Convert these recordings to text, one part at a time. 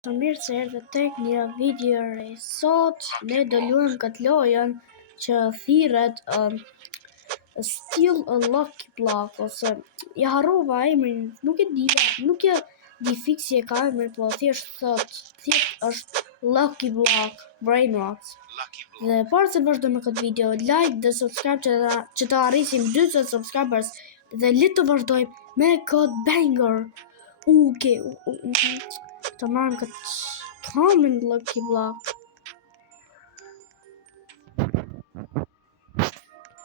Të mirë se erdhe tek një video re. Sot ne do luajmë këtë lojën që thirret Still a Lucky Block ose ja harrova emrin, nuk e di fiksi e ka emrin, po thjesht është Lucky Block Brainrot. Dhe para se të vazhdojmë me këtë video, like dhe subscribe që të arrisim 40 subscribers dhe le të vazhdojmë me këtë banger. Të marrim këtë common Lucky Block.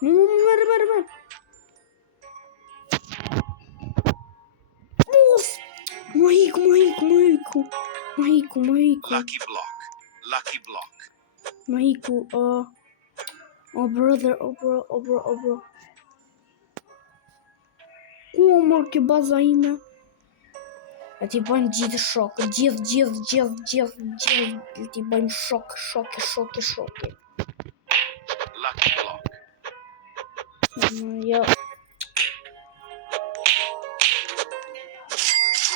Mërë. Mahiku. Lucky block. Mahiku, oh brother, oh bro. Mërë ke baza ime. E ti bëjmë gjithë shok, gjithë, e ti bëjmë shok. Lucky block. Jo.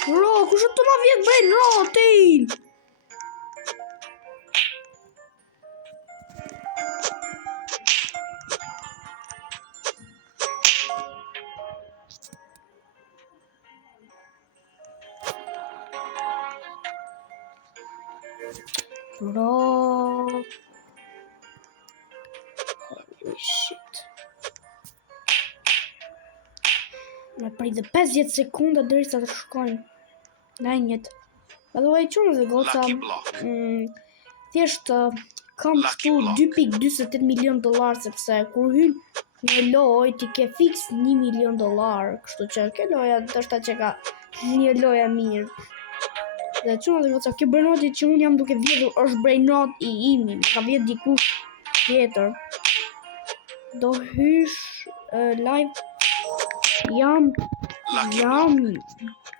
Bro, kush të ma vjetë bëjnë rotin? Bro. Holy shit. Me prit dhe 50 sekunda derisa të shkojnë. Danjet. By the way, çunë dhe goca. Thjesht kam këtu 2.48 milion dollar sepse kur hyn në lojë ti ke fix 1 milion dollar, kështu që kjo loja ndoshta që ka një lojë mirë. Dhe çunë dhe goca, kjo brainroti që unë jam duke vjedhur është brainrot I imi, më ka vjedh dikush tjetër. Do hysh live. Jam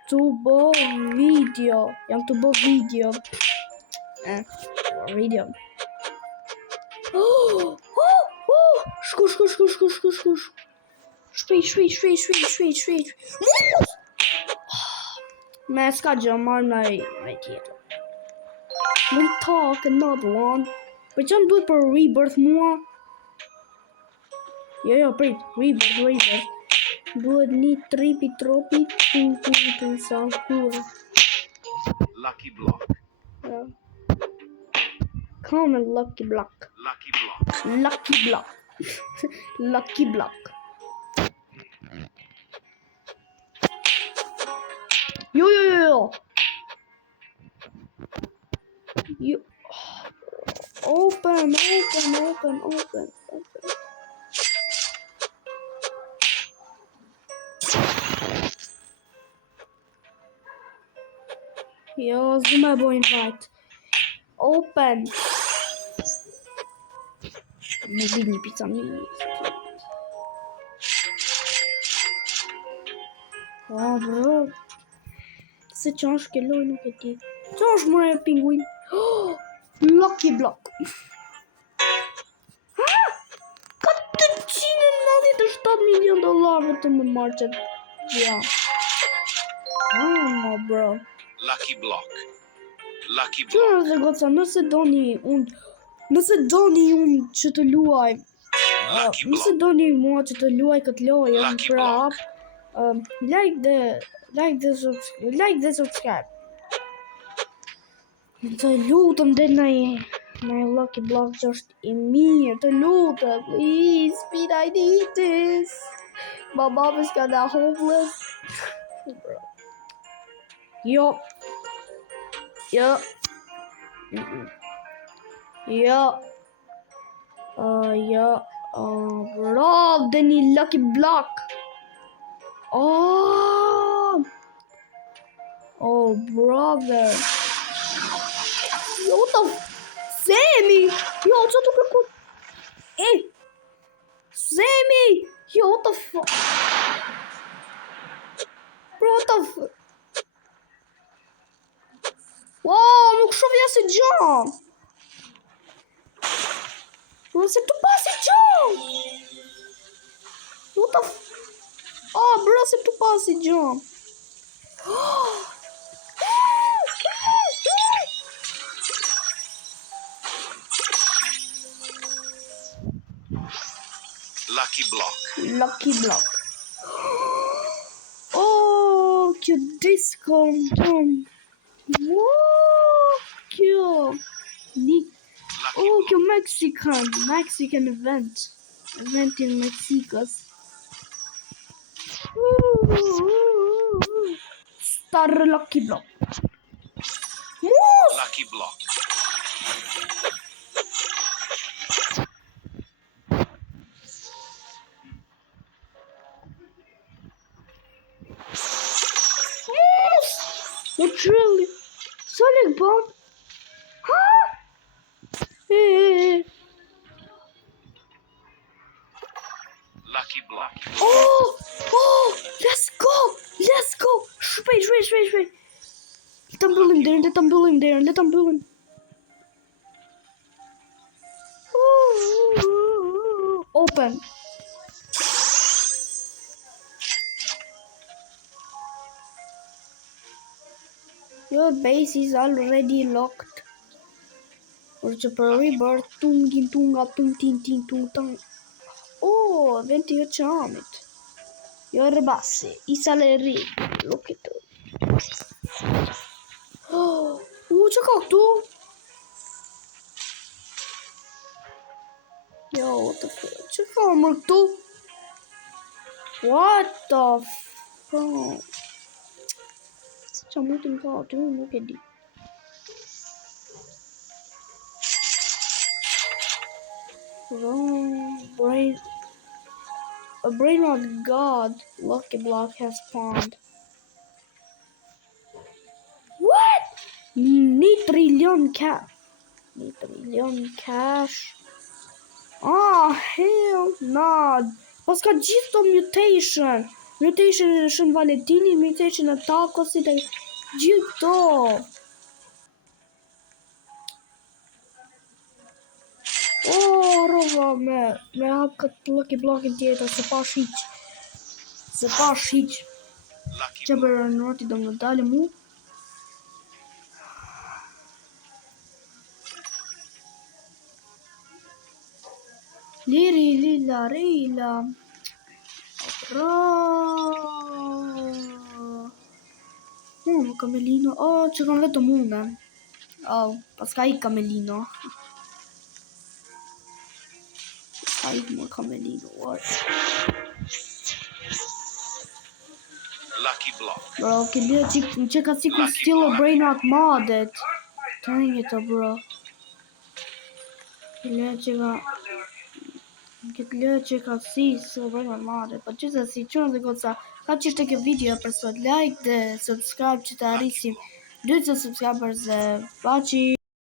të bo video. Video. Shkush. Shpejt. Me s'ka gjë, marrë në tjetër. We'll talk another one. Për që më duhet për rebirth mua? Jo, prit, rebirth. Duhet një tropi tu sa hura. Lucky block. Common Lucky Block. Lucky block. Yo. You open. Yo, zuma boy invite. Open. Me di një pizza një. Oh, bro. Se që është ke loj nuk e ti. Që është më e pinguin? Lucky Block. Ka 497 milion dollar të më marrë që. Ja. Bro. Lucky block. Që është dhe goca, nëse doni unë që të luaj, nëse doni mua që të luaj këtë lojë prap, like dhe subscribe. Të lutëm dhe në Lucky Block që është I mirë, të lutëm, please, speed I need this. My mom is kinda homeless. Jo. Bro, dhe një Lucky Block. Oh, brother. Yo, what the Sammy? Yo, që të kërku? Sammy! Yo, what the fuck? Bro, what the fuck? Wow, nuk shofja si gjam. Bro, se të pasi gjam. What the bro, se të pasi gjam. Lucky block. Lucky block. Oh, kjo disco ton. Wow, kjo. Lucky Oh, kjo block. Mexican event. Event in Mexicos. Star Lucky block. Moose! Lucky block. Moose! Not really. Sonic bomb. Huh? Hey. Lucky block. Oh, let's go. Shpejt. Let them build him there. Open. Your base is already locked. Urge për rebirth, tung. Oh, venti jo qamit. Jo rebassi, i saleri. Look at it. Që ka këtu? Yo, what the fuck? Që ka më këtu? What the fuck? Që më të më ka aty, nuk e di. A brainrot god Lucky block has spawned. What? 1 trillion cash. Ah, hell no. Pas ka gjithë të mutation. Mutation e Shën Valentini, mutation e tacosit e gjithë to. Oh, rova me hap këtë Lucky blockin tjetër, se pa shiq. Që për nërti do më dalë mu. Lila. Camelino. Oh, që kam vetëm unë. Oh, pas ka i Camelino. Camelino, what? Lucky block. Bro, ke lë që ka sikur still a brainrot modded. Dang it, bro. Ke lë që ka si brainrot modded. Po gjithsesi, çon dhe goca. Ka që ishte kjo video për sot. Like dhe subscribe që të arrisim 200 subscribers. Paçi.